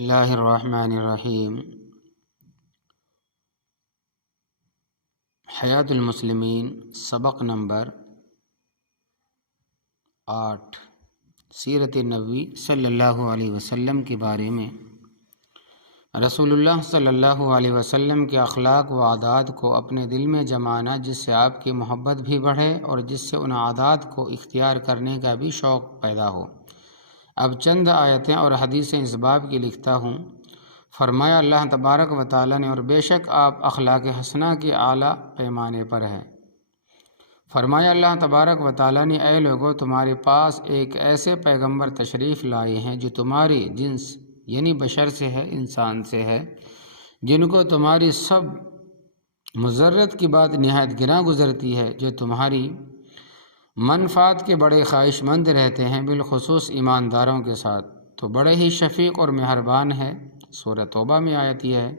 اللہ الرحمن الرحیم۔ حیات المسلمین سبق نمبر 8 سیرت نبوی صلی اللہ علیہ وسلم کے بارے میں رسول اللہ صلی اللہ علیہ وسلم کے اخلاق و عادات کو اپنے دل میں جمانا، جس سے آپ کی محبت بھی بڑھے اور جس سے ان عادات کو اختیار کرنے کا بھی شوق پیدا ہو۔ اب چند آیتیں اور حدیثیں اس باب کی لکھتا ہوں۔ فرمایا اللہ تبارک و تعالیٰ نے، اور بے شک آپ اخلاق حسنہ کے اعلیٰ پیمانے پر ہیں۔ فرمایا اللہ تبارک و تعالیٰ نے، اے لوگو، تمہارے پاس ایک ایسے پیغمبر تشریف لائے ہیں جو تمہاری جنس یعنی بشر سے ہے، انسان سے ہے، جن کو تمہاری سب مضرت کی بات نہایت گراں گزرتی ہے، جو تمہاری منفعت کے بڑے خواہش مند رہتے ہیں، بالخصوص ایمانداروں کے ساتھ، تو بڑے ہی شفیق اور مہربان ہے۔ سورہ توبہ میں آیت یہ ہے۔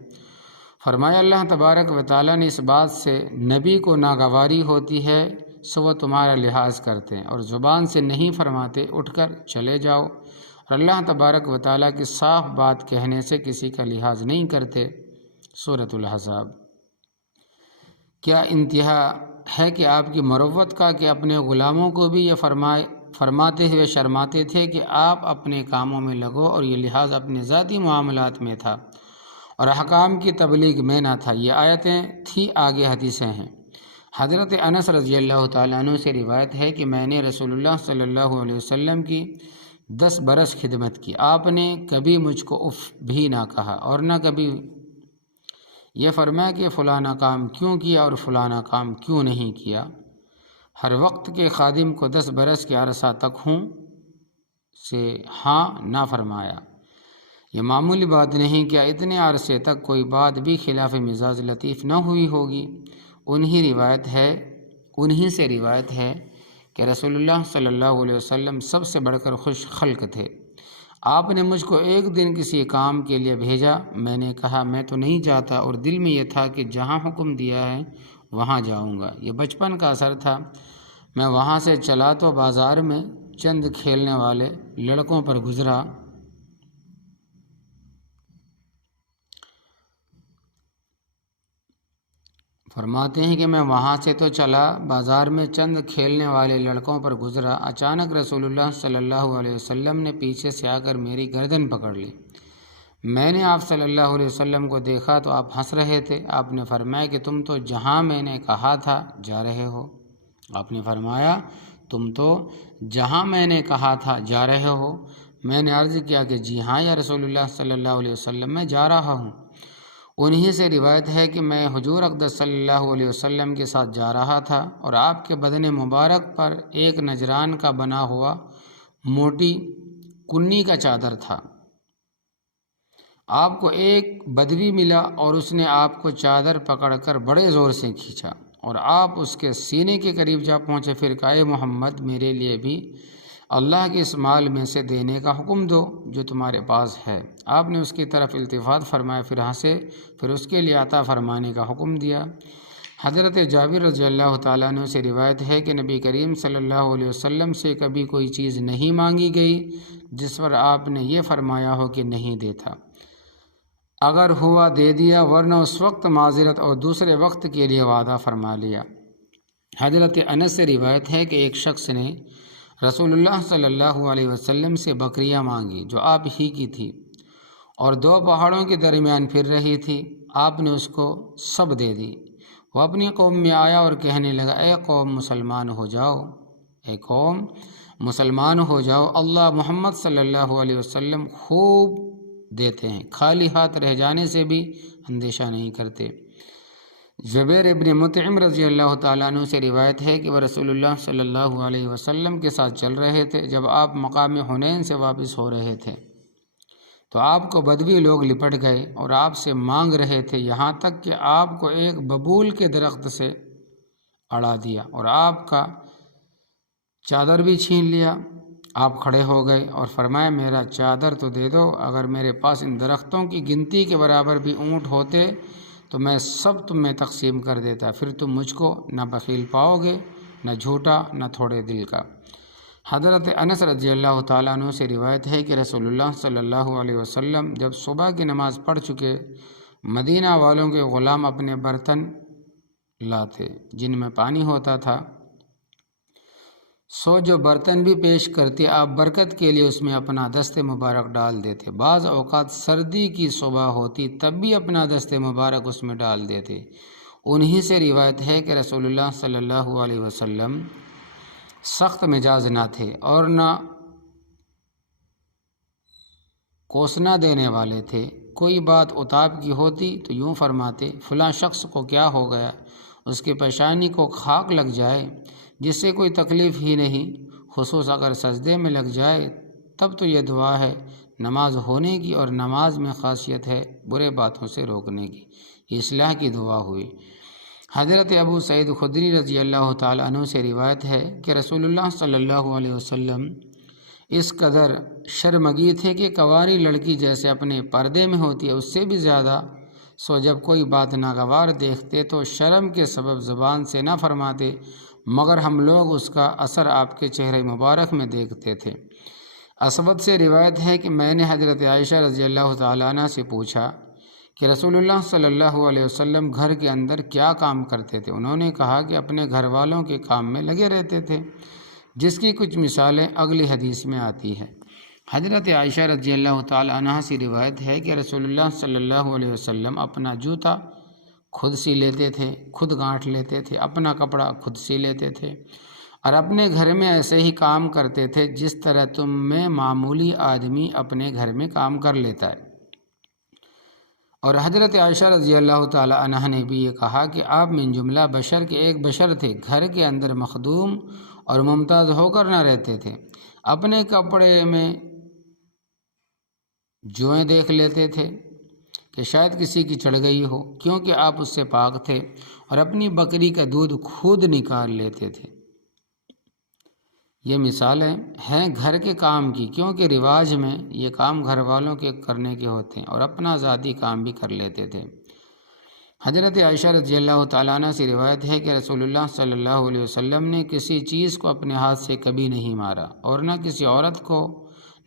فرمایا اللہ تبارک و تعالیٰ نے، اس بات سے نبی کو ناگواری ہوتی ہے سو وہ تمہارا لحاظ کرتے ہیں، اور زبان سے نہیں فرماتے اٹھ کر چلے جاؤ، اور اللہ تبارک و تعالیٰ کی صاف بات کہنے سے کسی کا لحاظ نہیں کرتے۔ سورۃ الاحزاب۔ کیا انتہا ہے کہ آپ کی مروت کا کہ اپنے غلاموں کو بھی یہ فرماتے ہوئے شرماتے تھے کہ آپ اپنے کاموں میں لگو، اور یہ لحاظ اپنے ذاتی معاملات میں تھا اور احکام کی تبلیغ میں نہ تھا۔ یہ آیتیں تھی، آگے حدیثیں ہیں۔ حضرت انس رضی اللہ تعالیٰ عنہ سے روایت ہے کہ میں نے رسول اللہ صلی اللہ علیہ وسلم کی 10 برس خدمت کی۔ آپ نے کبھی مجھ کو اف بھی نہ کہا، اور نہ کبھی یہ فرمایا کہ فلانا کام کیوں کیا اور فلانا کام کیوں نہیں کیا۔ ہر وقت کے خادم کو 10 برس کے عرصہ تک ہوں سے ہاں نہ فرمایا۔ یہ معمولی بات نہیں، کیا اتنے عرصے تک کوئی بات بھی خلاف مزاج لطیف نہ ہوئی ہوگی۔ انہی سے روایت ہے کہ رسول اللہ صلی اللہ علیہ وسلم سب سے بڑھ کر خوش خلق تھے۔ آپ نے مجھ کو ایک دن کسی کام کے لیے بھیجا، میں نے کہا میں تو نہیں جاتا، اور دل میں یہ تھا کہ جہاں حکم دیا ہے وہاں جاؤں گا۔ یہ بچپن کا اثر تھا۔ میں وہاں سے چلا تو بازار میں چند کھیلنے والے لڑکوں پر گزرا۔ فرماتے ہیں کہ میں وہاں سے تو چلا بازار میں چند کھیلنے والے لڑکوں پر گزرا، اچانک رسول اللہ صلی اللہ علیہ وسلم نے پیچھے سے آ کر میری گردن پکڑ لی۔ میں نے آپ صلی اللہ علیہ وسلم کو دیکھا تو آپ ہنس رہے تھے۔ آپ نے فرمایا کہ تم تو جہاں میں نے کہا تھا جا رہے ہو۔ آپ نے فرمایا تم تو جہاں میں نے کہا تھا جا رہے ہو۔ میں نے عرض کیا کہ جی ہاں یا رسول اللہ صلی اللہ علیہ وسلم، میں جا رہا ہوں۔ انہی سے روایت ہے کہ میں حضور اقدس صلی اللہ علیہ وسلم کے ساتھ جا رہا تھا، اور آپ کے بدن مبارک پر ایک نجران کا بنا ہوا موٹی کنی کا چادر تھا۔ آپ کو ایک بدوی ملا، اور اس نے آپ کو چادر پکڑ کر بڑے زور سے کھینچا، اور آپ اس کے سینے کے قریب جا پہنچے۔ پھر کہا، اے محمد، میرے لیے بھی اللہ کے اس مال میں سے دینے کا حکم دو جو تمہارے پاس ہے۔ آپ نے اس کی طرف التفات فرمایا، پھر ہنسے، پھر اس کے لیے عطا فرمانے کا حکم دیا۔ حضرت جابر رضی اللہ تعالیٰ عنہ سے روایت ہے کہ نبی کریم صلی اللہ علیہ وسلم سے کبھی کوئی چیز نہیں مانگی گئی جس پر آپ نے یہ فرمایا ہو کہ نہیں دیتا، اگر ہوا دے دیا، ورنہ اس وقت معذرت اور دوسرے وقت کے لیے وعدہ فرما لیا۔ حضرت انس سے روایت ہے کہ ایک شخص نے رسول اللہ صلی اللہ علیہ وسلم سے بکریاں مانگی جو آپ ہی کی تھی، اور 2 پہاڑوں کے درمیان پھر رہی تھی۔ آپ نے اس کو سب دے دی۔ وہ اپنی قوم میں آیا اور کہنے لگا، اے قوم مسلمان ہو جاؤ، اے قوم مسلمان ہو جاؤ، اللہ محمد صلی اللہ علیہ وسلم خوب دیتے ہیں، خالی ہاتھ رہ جانے سے بھی اندیشہ نہیں کرتے۔ جبیر ابن مطعم رضی اللہ تعالیٰ عنہ سے روایت ہے کہ وہ رسول اللہ صلی اللہ علیہ وسلم کے ساتھ چل رہے تھے۔ جب آپ مقام حنین سے واپس ہو رہے تھے تو آپ کو بدوی لوگ لپٹ گئے اور آپ سے مانگ رہے تھے، یہاں تک کہ آپ کو ایک ببول کے درخت سے اڑا دیا اور آپ کا چادر بھی چھین لیا۔ آپ کھڑے ہو گئے اور فرمایا، میرا چادر تو دے دو، اگر میرے پاس ان درختوں کی گنتی کے برابر بھی اونٹ ہوتے تو میں سب تم میں تقسیم کر دیتا، پھر تم مجھ کو نہ بخیل پاؤ گے، نہ جھوٹا، نہ تھوڑے دل کا۔ حضرت انس رضی اللہ تعالیٰ عنہ سے روایت ہے کہ رسول اللہ صلی اللہ علیہ وسلم جب صبح کی نماز پڑھ چکے مدینہ والوں کے غلام اپنے برتن لاتے جن میں پانی ہوتا تھا، سو جو برتن بھی پیش کرتے آپ برکت کے لیے اس میں اپنا دست مبارک ڈال دیتے۔ بعض اوقات سردی کی صبح ہوتی تب بھی اپنا دست مبارک اس میں ڈال دیتے۔ انہی سے روایت ہے کہ رسول اللہ صلی اللہ علیہ وسلم سخت مزاج نہ تھے اور نہ کوسنا دینے والے تھے۔ کوئی بات اتاب کی ہوتی تو یوں فرماتے، فلاں شخص کو کیا ہو گیا، اس کی پیشانی کو خاک لگ جائے، جس سے کوئی تکلیف ہی نہیں، خصوص اگر سجدے میں لگ جائے تب تو یہ دعا ہے نماز ہونے کی، اور نماز میں خاصیت ہے برے باتوں سے روکنے کی، یہ اصلاح کی دعا ہوئی۔ حضرت ابو سعید خدری رضی اللہ تعالیٰ عنہ سے روایت ہے کہ رسول اللہ صلی اللہ علیہ وسلم اس قدر شرمگی تھے کہ کنواری لڑکی جیسے اپنے پردے میں ہوتی ہے اس سے بھی زیادہ، سو جب کوئی بات ناگوار دیکھتے تو شرم کے سبب زبان سے نہ فرماتے، مگر ہم لوگ اس کا اثر آپ کے چہرے مبارک میں دیکھتے تھے۔ اسود سے روایت ہے کہ میں نے حضرت عائشہ رضی اللہ تعالیٰ عنہ سے پوچھا کہ رسول اللہ صلی اللہ علیہ وسلم گھر کے اندر کیا کام کرتے تھے؟ انہوں نے کہا کہ اپنے گھر والوں کے کام میں لگے رہتے تھے، جس کی کچھ مثالیں اگلی حدیث میں آتی ہے۔ حضرت عائشہ رضی اللہ تعالیٰ عنہ سے روایت ہے کہ رسول اللہ صلی اللہ علیہ وسلم اپنا جوتا خود سی لیتے تھے، خود گانٹھ لیتے تھے، اپنا کپڑا خود سی لیتے تھے، اور اپنے گھر میں ایسے ہی کام کرتے تھے جس طرح تم میں معمولی آدمی اپنے گھر میں کام کر لیتا ہے۔ اور حضرت عائشہ رضی اللہ تعالی عنہ نے بھی یہ کہا کہ آپ من جملہ بشر کے ایک بشر تھے، گھر کے اندر مخدوم اور ممتاز ہو کر نہ رہتے تھے، اپنے کپڑے میں جوئیں دیکھ لیتے تھے کہ شاید کسی کی چڑھ گئی ہو، کیونکہ آپ اس سے پاک تھے، اور اپنی بکری کا دودھ خود نکال لیتے تھے۔ یہ مثالیں ہیں گھر کے کام کی، کیونکہ رواج میں یہ کام گھر والوں کے کرنے کے ہوتے ہیں، اور اپنا ذاتی کام بھی کر لیتے تھے۔ حضرت عائشہ رضی اللہ تعالیٰ عنہ سے روایت ہے کہ رسول اللہ صلی اللہ علیہ وسلم نے کسی چیز کو اپنے ہاتھ سے کبھی نہیں مارا، اور نہ کسی عورت کو،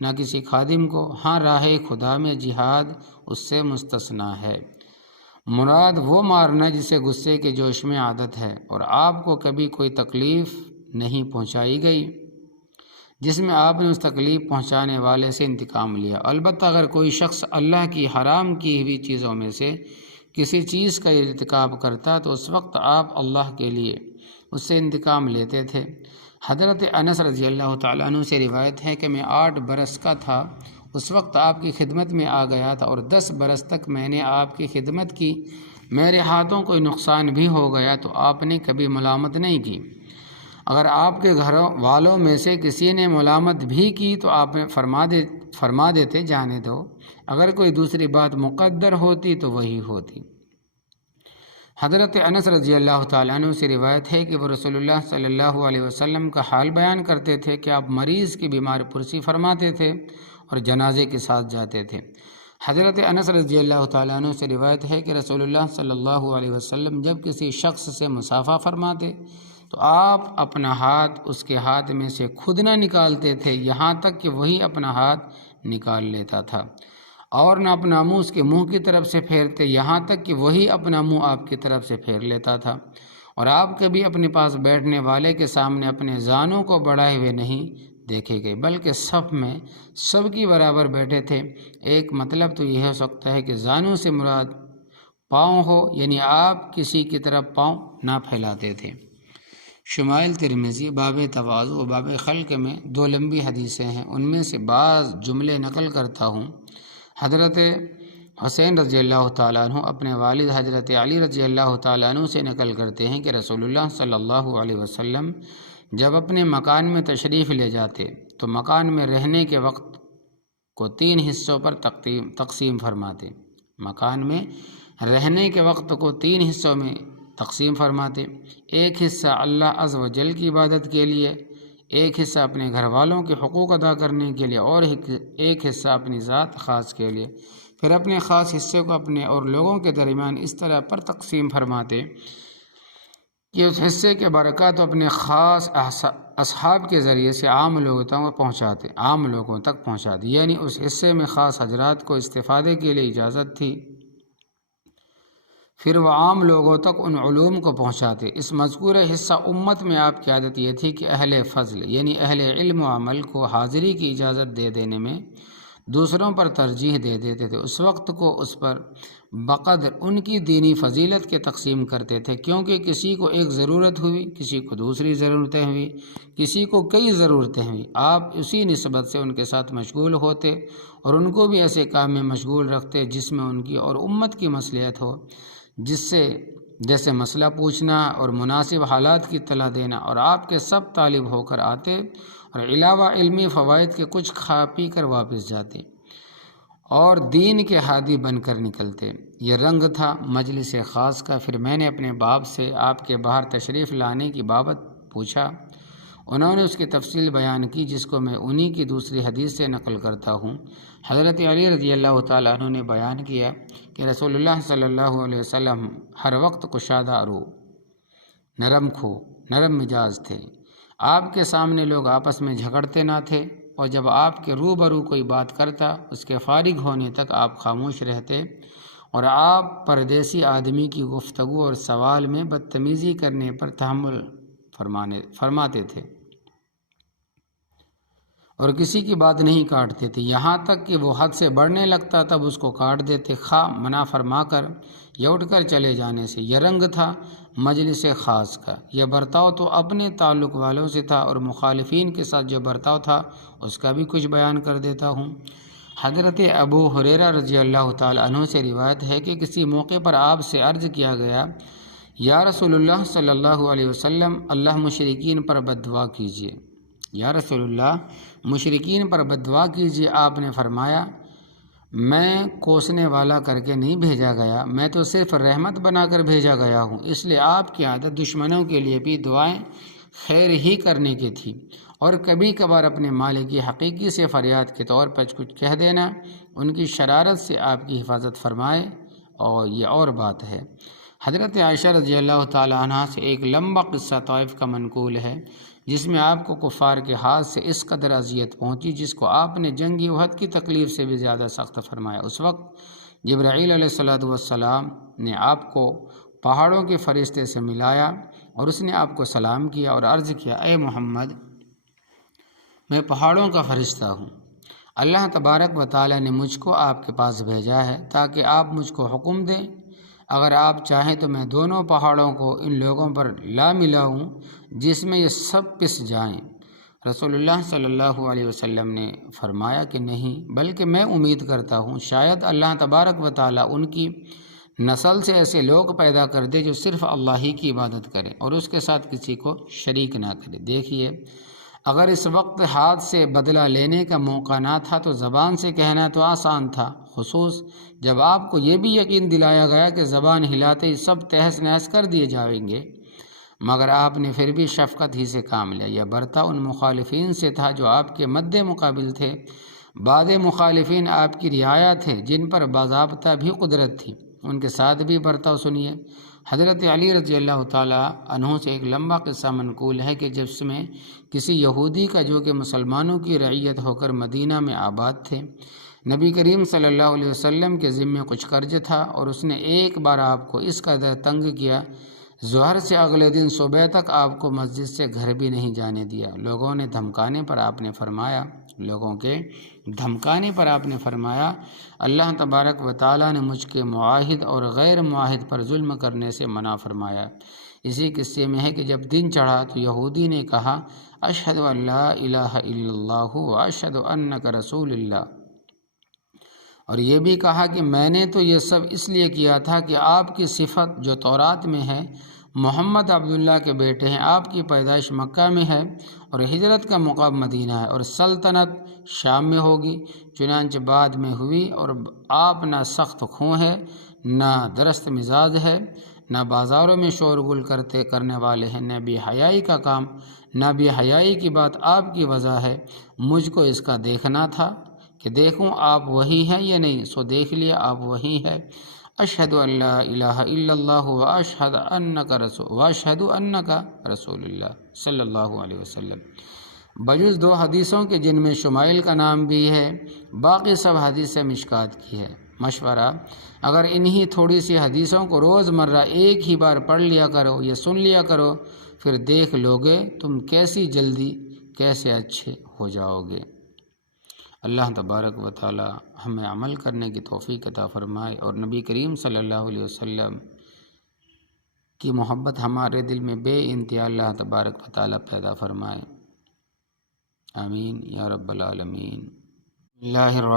نہ کسی خادم کو، ہاں راہ خدا میں جہاد اس سے مستثنا ہے۔ مراد وہ مارنا جسے غصے کے جوش میں عادت ہے، اور آپ کو کبھی کوئی تکلیف نہیں پہنچائی گئی جس میں آپ نے اس تکلیف پہنچانے والے سے انتقام لیا۔ البتہ اگر کوئی شخص اللہ کی حرام کی ہوئی چیزوں میں سے کسی چیز کا ارتکاب کرتا تو اس وقت آپ اللہ کے لیے اس سے انتقام لیتے تھے۔ حضرت انس رضی اللہ تعالیٰ عنہ سے روایت ہے کہ میں 8 برس کا تھا اس وقت آپ کی خدمت میں آ گیا تھا، اور 10 برس تک میں نے آپ کی خدمت کی، میرے ہاتھوں کوئی نقصان بھی ہو گیا تو آپ نے کبھی ملامت نہیں کی، اگر آپ کے گھر والوں میں سے کسی نے ملامت بھی کی تو آپ فرما دیتے جانے دو، اگر کوئی دوسری بات مقدر ہوتی تو وہی ہوتی۔ حضرت انس رضی اللہ تعالیٰ عنہ سے روایت ہے کہ وہ رسول اللہ صلی اللہ علیہ وسلم کا حال بیان کرتے تھے کہ آپ مریض کی بیمار پرسی فرماتے تھے اور جنازے کے ساتھ جاتے تھے۔ حضرت انس رضی اللہ تعالیٰ عنہ سے روایت ہے کہ رسول اللہ صلی اللہ علیہ وسلم جب کسی شخص سے مصافحہ فرماتے تو آپ اپنا ہاتھ اس کے ہاتھ میں سے خود نہ نکالتے تھے، یہاں تک کہ وہی اپنا ہاتھ نکال لیتا تھا، اور نہ اپنا منہ اس کے منہ کی طرف سے پھیرتے، یہاں تک کہ وہی اپنا منہ آپ کی طرف سے پھیر لیتا تھا، اور آپ کبھی اپنے پاس بیٹھنے والے کے سامنے اپنے زانوں کو بڑھائے ہوئے نہیں دیکھے گئے، بلکہ صف میں سب کی برابر بیٹھے تھے۔ ایک مطلب تو یہ ہو سکتا ہے کہ زانوں سے مراد پاؤں ہو، یعنی آپ کسی کی طرف پاؤں نہ پھیلاتے تھے۔ شمائل ترمذی باب تواضع و باب خلق میں 2 لمبی حدیثیں ہیں، ان میں سے بعض جملے نقل کرتا ہوں۔ حضرت حسین رضی اللہ تعالیٰ عنہ اپنے والد حضرت علی رضی اللہ تعالیٰ عنہ سے نقل کرتے ہیں کہ رسول اللہ صلی اللہ علیہ وسلم جب اپنے مکان میں تشریف لے جاتے تو مکان میں رہنے کے وقت کو 3 حصوں پر تقسیم فرماتے، مکان میں رہنے کے وقت کو 3 حصوں میں تقسیم فرماتے، ایک حصہ اللہ عز و جل کی عبادت کے لیے، ایک حصہ اپنے گھر والوں کے حقوق ادا کرنے کے لیے، اور ایک حصہ اپنی ذات خاص کے لیے۔ پھر اپنے خاص حصے کو اپنے اور لوگوں کے درمیان اس طرح پر تقسیم فرماتے کہ اس حصے کے برکات اپنے خاص اصحاب کے ذریعے سے عام لوگوں تک پہنچاتے، یعنی اس حصے میں خاص حضرات کو استفادے کے لیے اجازت تھی، پھر وہ عام لوگوں تک ان علوم کو پہنچاتے۔ اس مذکورہ حصہ امت میں آپ کی عادت یہ تھی کہ اہل فضل یعنی اہل علم و عمل کو حاضری کی اجازت دے دینے میں دوسروں پر ترجیح دے دیتے تھے، اس وقت کو اس پر بقدر ان کی دینی فضیلت کے تقسیم کرتے تھے، کیونکہ کسی کو ایک ضرورت ہوئی، کسی کو دوسری ضرورتیں ہوئی، کسی کو کئی ضرورتیں ہوئیں، آپ اسی نسبت سے ان کے ساتھ مشغول ہوتے اور ان کو بھی ایسے کام میں مشغول رکھتے جس میں ان کی اور امت کی مصلحت ہو، جیسے مسئلہ پوچھنا اور مناسب حالات کی اطلاع دینا، اور آپ کے سب طالب ہو کر آتے اور علاوہ علمی فوائد کے کچھ کھا پی کر واپس جاتے اور دین کے ہادی بن کر نکلتے۔ یہ رنگ تھا مجلس خاص کا۔ پھر میں نے اپنے باپ سے آپ کے باہر تشریف لانے کی بابت پوچھا، انہوں نے اس کی تفصیل بیان کی، جس کو میں انہی کی دوسری حدیث سے نقل کرتا ہوں۔ حضرت علی رضی اللہ تعالیٰ عنہ نے بیان کیا کہ رسول اللہ صلی اللہ علیہ وسلم ہر وقت کشادہ رو، نرم مزاج تھے۔ آپ کے سامنے لوگ آپس میں جھگڑتے نہ تھے، اور جب آپ کے روبرو کوئی بات کرتا اس کے فارغ ہونے تک آپ خاموش رہتے، اور آپ پردیسی آدمی کی گفتگو اور سوال میں بدتمیزی کرنے پر تحمل فرماتے تھے اور کسی کی بات نہیں کاٹتے تھے، یہاں تک کہ وہ حد سے بڑھنے لگتا تب اس کو کاٹ دیتے، خواہ منع فرما کر یا اٹھ کر چلے جانے سے۔ یہ رنگ تھا مجلس خاص کا۔ یہ برتاؤ تو اپنے تعلق والوں سے تھا، اور مخالفین کے ساتھ جو برتاؤ تھا اس کا بھی کچھ بیان کر دیتا ہوں۔ حضرت ابو ہریرہ رضی اللہ تعالیٰ عنہ سے روایت ہے کہ کسی موقع پر آپ سے عرض کیا گیا، یا رسول اللہ صلی اللہ علیہ وسلم، اللہ مشرکین پر بد دعا کیجیے۔ یا رسول اللہ، مشرکین پر بد دعا کیجیے۔ آپ نے فرمایا، میں کوسنے والا کر کے نہیں بھیجا گیا، میں تو صرف رحمت بنا کر بھیجا گیا ہوں، اس لیے آپ کی عادت دشمنوں کے لیے بھی دعائیں خیر ہی کرنے کی تھی، اور کبھی کبھار اپنے مالک کی حقیقی سے فریاد کے طور پر کچھ کہہ دینا ان کی شرارت سے آپ کی حفاظت فرمائے۔ اور یہ اور بات ہے۔ حضرت عائشہ رضی اللہ تعالیٰ عنہ سے ایک لمبا قصہ طائف کا منقول ہے، جس میں آپ کو کفار کے ہاتھ سے اس قدر اذیت پہنچی جس کو آپ نے جنگ احد کی تکلیف سے بھی زیادہ سخت فرمایا۔ اس وقت جبرائیل علیہ السلام نے آپ کو پہاڑوں کے فرشتے سے ملایا، اور اس نے آپ کو سلام کیا اور عرض کیا، اے محمد، میں پہاڑوں کا فرشتہ ہوں، اللہ تبارک و تعالیٰ نے مجھ کو آپ کے پاس بھیجا ہے تاکہ آپ مجھ کو حکم دیں، اگر آپ چاہیں تو میں دونوں پہاڑوں کو ان لوگوں پر لا ملاؤں جس میں یہ سب پس جائیں۔ رسول اللہ صلی اللہ علیہ وسلم نے فرمایا کہ نہیں، بلکہ میں امید کرتا ہوں شاید اللہ تبارک و تعالیٰ ان کی نسل سے ایسے لوگ پیدا کر دے جو صرف اللہ ہی کی عبادت کریں اور اس کے ساتھ کسی کو شریک نہ کرے۔ دیکھیے، اگر اس وقت ہاتھ سے بدلہ لینے کا موقع نہ تھا تو زبان سے کہنا تو آسان تھا، خصوص جب آپ کو یہ بھی یقین دلایا گیا کہ زبان ہلاتے ہی سب تہس نہس کر دیے جائیں گے، مگر آپ نے پھر بھی شفقت ہی سے کام لیا۔ یہ برتاؤ ان مخالفین سے تھا جو آپ کے مد مقابل تھے۔ بعض مخالفین آپ کی رعایا تھے جن پر باضابطہ بھی قدرت تھی، ان کے ساتھ بھی برتاؤ سنیے۔ حضرت علی رضی اللہ تعالیٰ عنہ سے ایک لمبا قصہ منقول ہے کہ جس میں کسی یہودی کا جو کہ مسلمانوں کی رعیت ہو کر مدینہ میں آباد تھے، نبی کریم صلی اللہ علیہ وسلم کے ذمے کچھ قرض تھا، اور اس نے ایک بار آپ کو اس قدر تنگ کیا، ظہر سے اگلے دن صبح تک آپ کو مسجد سے گھر بھی نہیں جانے دیا۔ لوگوں کے دھمکانے پر آپ نے فرمایا، اللہ تبارک و تعالیٰ نے مجھ کے معاہد اور غیر معاہد پر ظلم کرنے سے منع فرمایا۔ اسی قصے میں ہے کہ جب دن چڑھا تو یہودی نے کہا، اشہد ان لا الہ الا اللہ و اشہد انک رسول اللہ، اور یہ بھی کہا کہ میں نے تو یہ سب اس لیے کیا تھا کہ آپ کی صفت جو تورات میں ہے، محمد عبداللہ کے بیٹے ہیں، آپ کی پیدائش مکہ میں ہے اور ہجرت کا مقام مدینہ ہے، اور سلطنت شام میں ہوگی، چنانچہ بعد میں ہوئی، اور آپ نہ سخت خوں ہے، نہ درست مزاج ہے، نہ بازاروں میں شور گل کرنے والے ہیں، نہ بے حیائی کا کام، نہ بے حیائی کی بات آپ کی وضع ہے۔ مجھ کو اس کا دیکھنا تھا کہ دیکھوں آپ وہی ہیں یا نہیں، سو دیکھ لیا آپ وہی ہے۔ اشہد ان لا الہ الا اللہ واشہد انک رسول اللہ صلی اللہ علیہ وسلم، بجز 2 حدیثوں کے جن میں شمائل کا نام بھی ہے، باقی سب حدیث مشکات کی ہے۔ مشورہ: اگر انہی تھوڑی سی حدیثوں کو روز مرہ ایک ہی بار پڑھ لیا کرو یا سن لیا کرو، پھر دیکھ لوگے تم کیسی جلدی کیسے اچھے ہو جاؤ گے۔ اللہ تبارک و تعالی ہمیں عمل کرنے کی توفیق عطا فرمائے اور نبی کریم صلی اللہ علیہ وسلم کی محبت ہمارے دل میں بے انتہا اللہ تبارک و تعالی پیدا فرمائے، آمین یا رب العالمین۔ اللہ الرحمن